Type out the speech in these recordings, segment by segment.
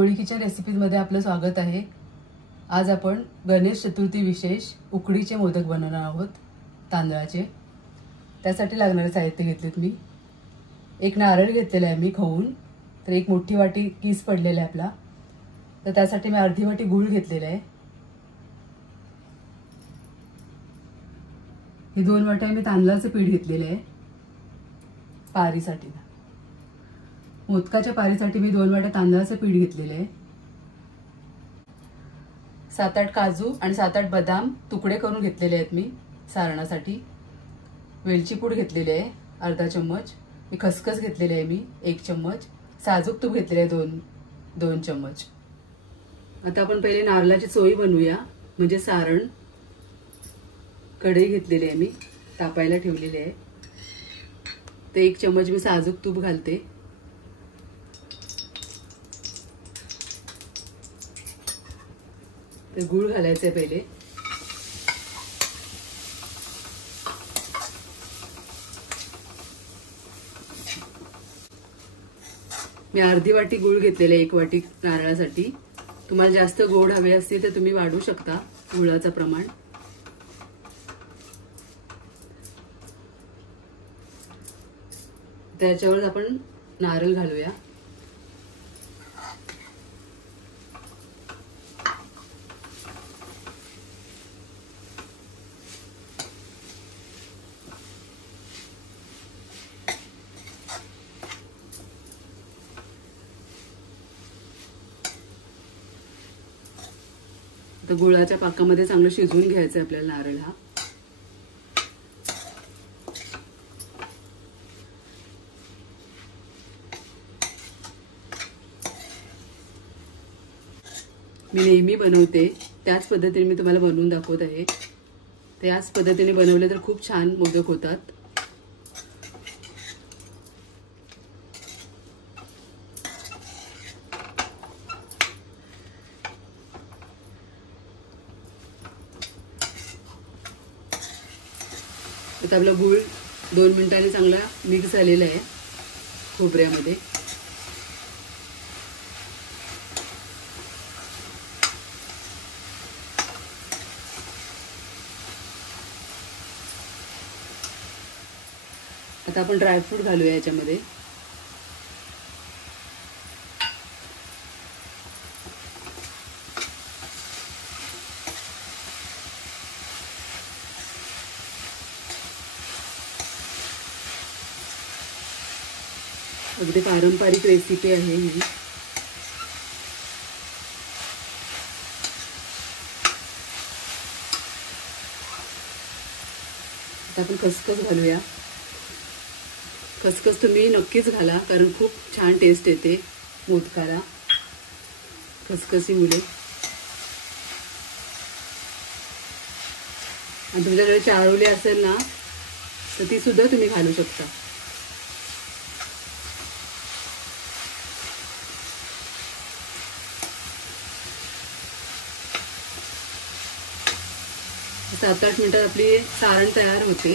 कोळी kitchen रेसिपीजमध्ये आपलं स्वागत आहे। आज आपण गणेश चतुर्थी विशेष उकडीचे मोदक बनवणार आहोत तांदळाचे। त्यासाठी लागणारे साहित्य घेतलेत मी। एक नारळ घेतलेला आहे मी खवून, तर एक मोठी वाटी किस पडलेला आहे आपला, तर त्यासाठी मी अर्धी वाटी गूळ घेतलेला आहे। ही 2 वाट्या मी तांदळाचे पीठ घेतलेले आहे पारीसाठी। मोदकाच्या पारीसाठी मी 2 वाट्या तांदळाचे पीठ घेतलेले आहे। 7-8 काजू आणि 7-8 बदाम तुकडे करून घेतलेले आहेत मी सारणासाठी। वेलची पूड घेतलेली आहे अर्धा चम्मच। मी खसखस घेतलेली आहे मी 1 चम्मच। साजूक तूप घेतलेले आहे 2 चम्मच। आता आपण पहिले नारळाची चोई बनवूया, म्हणजे सारण। कढई घेतलेली आहे मी, तापायला ठेवलेली आहे। ते 1 चम्मच मी साजूक तूप घालते। तर गूळ घालायचे पहिले। मी अर्धी वाटी गूळ घेतलेले 1 वाटी नारळासाठी। तुम्हाला जास्त गोड हवे असतील तर तुम्ही वाढवू शकता गुळाचं प्रमाण। त्याच्यावर आपण नारळ घालूया। तर गुळाच्या पाकामध्ये चांगलं शिजवून घ्यायचं आपल्याला नारळ हा। मी नेहमी बनवते त्याच पद्धतीने मी तुम्हाला बनवून दाखवत आहे। त्याच पद्धतीने बनवले तर खूप छान मोदक होतात। आता आपला गूळ 2 मिनिटांनी चांगला मिक्स झालेला आहे खोबऱ्यामध्ये। आता आपण ड्रायफ्रूट घालूया याच्यामध्ये। अगदी पारंपरिक रेसिपी आहे ही। आता आपण खसखस घालूया। खसखस तुम्ही नक्कीच घाला, कारण खूप छान टेस्ट येते मोदकाला खसखसीमुळे। आणि तुमच्याकडे चारोली असेल ना तर ती सुद्धा तुम्ही घालू शकता। सात 8 मिनिटात आपली सारण तयार होते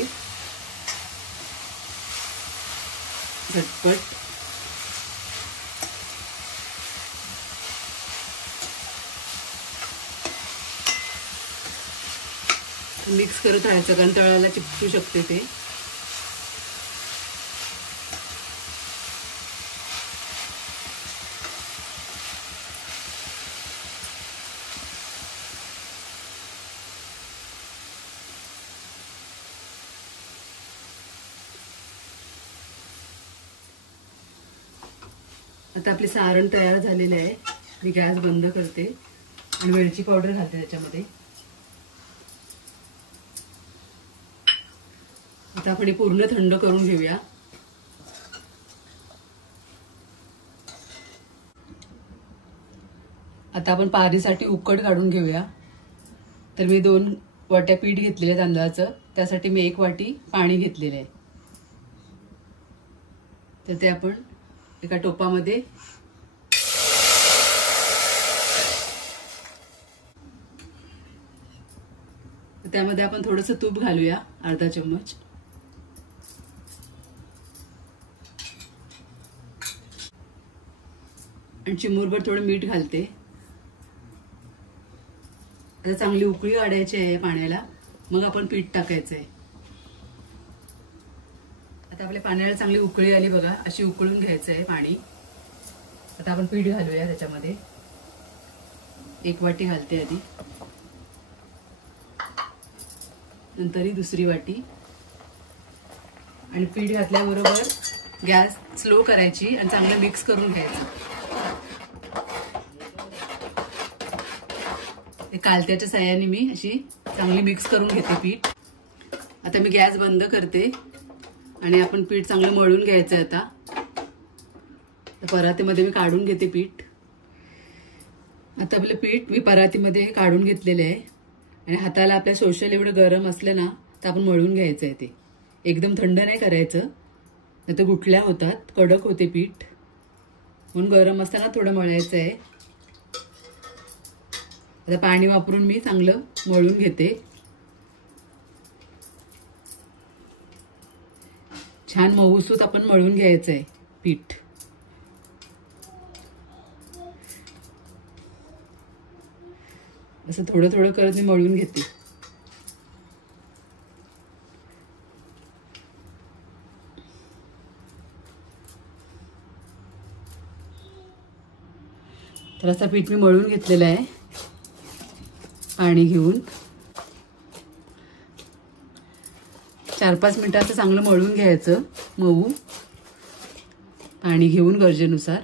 झटपट। मिक्स करत राहायचं, कारण तळाला चिपकू शकते ते। आता आपली सारण तयार झालेले आहे। मी गॅस बंद करते आणि वेलची पावडर घालते त्याच्यामध्ये। आता आपण पूर्ण थंड करून घेऊया। आता आपण पारीसाठी उकड काढून घेऊया। तर मी 2 वाट्या पीठ घेतलेले तांदळाचं, त्यासाठी मी 1 वाटी पाणी घेतलेले आहे। तर ते आपण एका टोपामध्ये त्यामध्ये आपण थोडंसं तूप घालूया अर्धा चम्मच। आणि चिमूरभर थोडं मीठ घालते. आता चांगली उकळी काढायची आहे पाण्याला, मग आपण पीठ टाकायचंय. आता आपल्या पाण्याला चांगली उकळी आली बघा, अशी उकळून घ्यायचं आहे पाणी. आता आपण पीठ घालूया त्याच्यामध्ये. 1 वाटी घालते आधी, नंतर ही दुसरी वाटी. आणि पीठ घातल्याबरोबर गॅस स्लो करायची आणि चांगलं मिक्स करून घ्यायचं. कालत्याच्या साह्याने मी अशी चांगली मिक्स करून घेते पीठ. आता मी गॅस बंद करते आणि आपण पीठ चांगलं मळून घ्यायचं. आता परातीमध्ये मी काढून घेते पीठ. आता आपलं पीठ मी परातीमध्ये काढून घेतलेलं आहे. आणि हाताला आपल्या सोशल एवढं गरम असलं ना तर आपण मळून घ्यायचं आहे. ते एकदम थंड नाही करायचं, नाही तर गुठल्या होतात, कडक होते पीठ. म्हणून गरम असताना थोडं मळायचं आहे. आता पाणी वापरून मी चांगलं मळून घेते. छान मऊसूत आपण मळून घ्यायचं आहे पीठ. असं थोडं थोडं करत मी मळून घेते. तर असं पीठ मी मळून घेतलेलं आहे पाणी घेऊन. 4-5 मिनिटाचं चांगलं मळून घ्यायचं मऊ, पाणी घेऊन गरजेनुसार.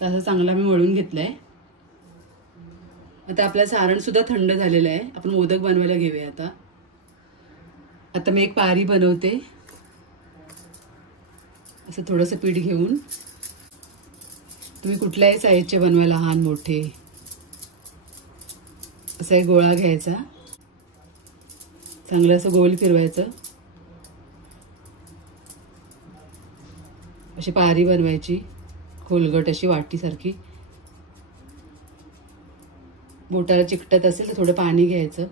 तर असं चांगलं मी मळून घेतलंय. आता आपलं सारण सुद्धा थंड झालेलं आहे. आपण मोदक बनवायला घेऊया आता. आता मी एक पारी बनवते. असं थोडंसं पीठ घेऊन, तुम्ही कुठल्याही साईजचे बनवा, लहान मोठे. असा एक गोळा घ्यायचा, चांगलं असं गोल फिरवायचं. अशी पारी बनवायची खोलगट अशी वाटीसारखी. बोटाला चिकटत असेल तर थोडं पाणी घ्यायचं.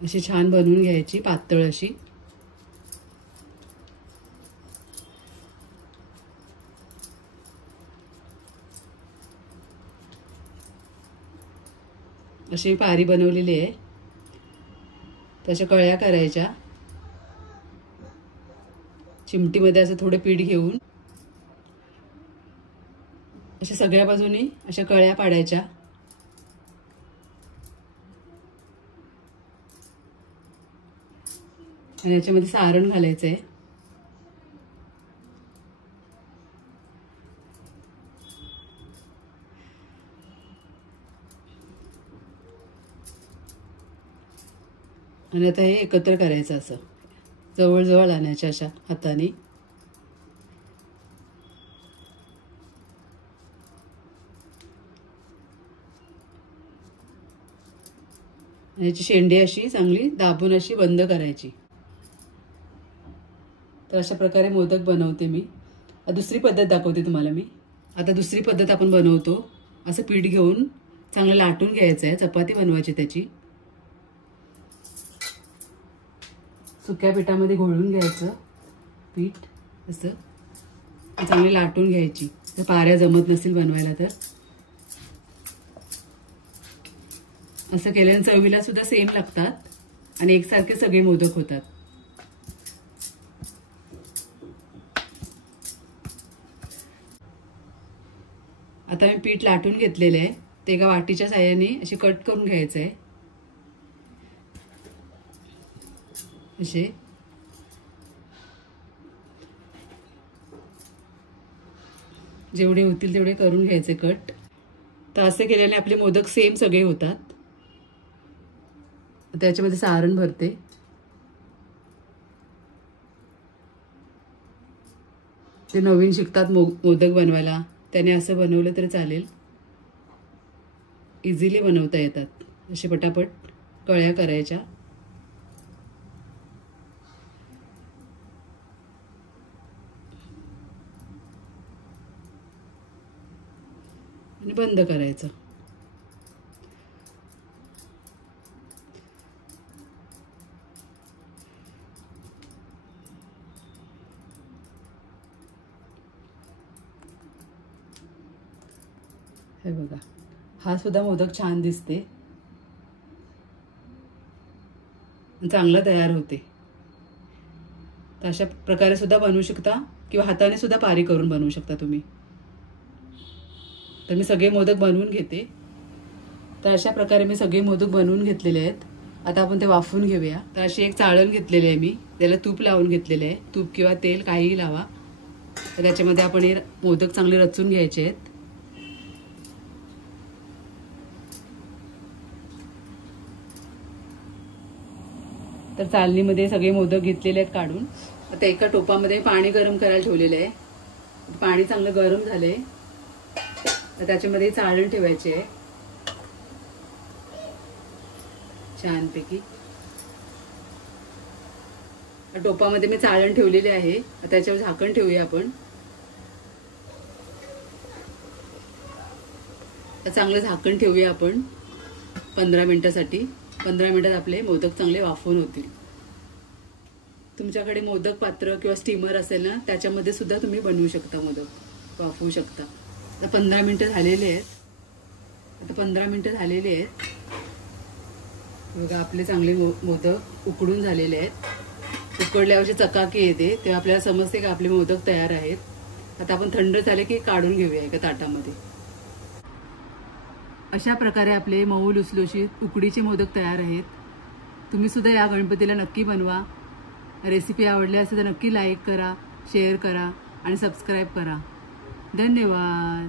अशी छान बनवून घ्यायची, पातळ अशी. अशी पारी बनवलेली आहे. तशा कळ्या करायच्या. चिमटीमध्ये असं थोडं पीठ घेऊन अशा सगळ्या बाजूनी अशा कळ्या पाडायच्या. आणि याच्यामध्ये सारण घालायचं आहे. आणि आता हे एकत्र करायचं, असं जवळ आणायच्या अशा हाताने. याची शेंडी अशी चांगली दाबून अशी बंद करायची. तर अशा प्रकारे मोदक बनवते मी. दुसरी पद्धत दाखवते तुम्हाला मी. आता दुसरी पद्धत आपण बनवतो. असं पीठ घेऊन चांगलं लाटून घ्यायचं आहे. चपाती बनवायची त्याची. सुक्या पिठामध्ये घोळून घ्यायचं पीठ. असं चांगली लाटून घ्यायची. जर पाऱ्या जमत नसेल बनवायला तर असं केल्याने चवीला सुद्धा सेम लागतात आणि एकसारखे सगळे मोदक होतात. आता मी पीठ लाटून घेतलेलं आहे. ते एका वाटीच्या साह्याने अशी कट करून घ्यायचं आहे. असे जेवढे होतील तेवढे करून घ्यायचे कट. तर असे केल्याने आपले मोदक सेम सगळे होतात. त्याच्यामध्ये सारण भरते. ते नवीन शिकतात मोदक बनवायला, त्याने असं बनवलं तरी चालेल. इझिली बनवता येतात. असे पटापट कळ्या करायच्या. आणि बंद करायचं. हे बघा, हा सुद्धा मोदक छान दिसते, चांगला तयार होते. तर अशा प्रकारे सुद्धा बनवू शकता किंवा हाताने सुद्धा पारी करून बनवू शकता तुम्ही. तर मी सगळे मोदक बनवून घेते. तर अशा प्रकारे मी सगळे मोदक बनवून घेतलेले आहेत. आता आपण ते वाफवून घेऊया. तर अशी एक चाळण घेतलेली आहे मी, त्याला तूप लावून घेतलेले आहे. तूप किंवा तेल काहीही लावा. तर त्याच्यामध्ये आपण हे मोदक चांगले रचून घ्यायचे आहेत. तर चालणीमध्ये सगळे मोदक घेतलेले आहेत काढून. आता एका टोपामध्ये पाणी गरम करायला ठेवलेलं आहे. पाणी चांगलं गरम झालंय. तर त्याच्यामध्ये चाळण ठेवायची आहे छानपैकी. टोपामध्ये मी चाळण ठेवलेली आहे. त्याच्यावर झाकण ठेवूया आपण. चांगलं झाकण ठेवूया आपण 15 मिनिटासाठी. 15 मिनिटात आपले मोदक चांगले वाफवून होतील. तुमच्याकडे मोदक पात्र किंवा स्टीमर असेल ना, त्याच्यामध्ये सुद्धा तुम्ही बनवू शकता, मोदक वाफवू शकता. आता 15 मिनिटं झालेले आहेत. आता 15 मिनिटं झालेली आहेत. बघा, आपले चांगले मोदक उकडून झालेले आहेत. उकडल्यावर चकाकी येते तेव्हा आपल्याला समजते की आपले मोदक तयार आहेत. आता आपण थंड झाले की काढून घेऊया एका ताटामध्ये. अशा प्रकारे आपले मऊ लुसलुशीत उकडीचे मोदक तयार आहेत. तुम्ही सुद्धा या गणपतीला नक्की बनवा. रेसिपी आवडली असेल तर नक्की लाईक करा, शेअर करा आणि सबस्क्राईब करा. धन्यवाद.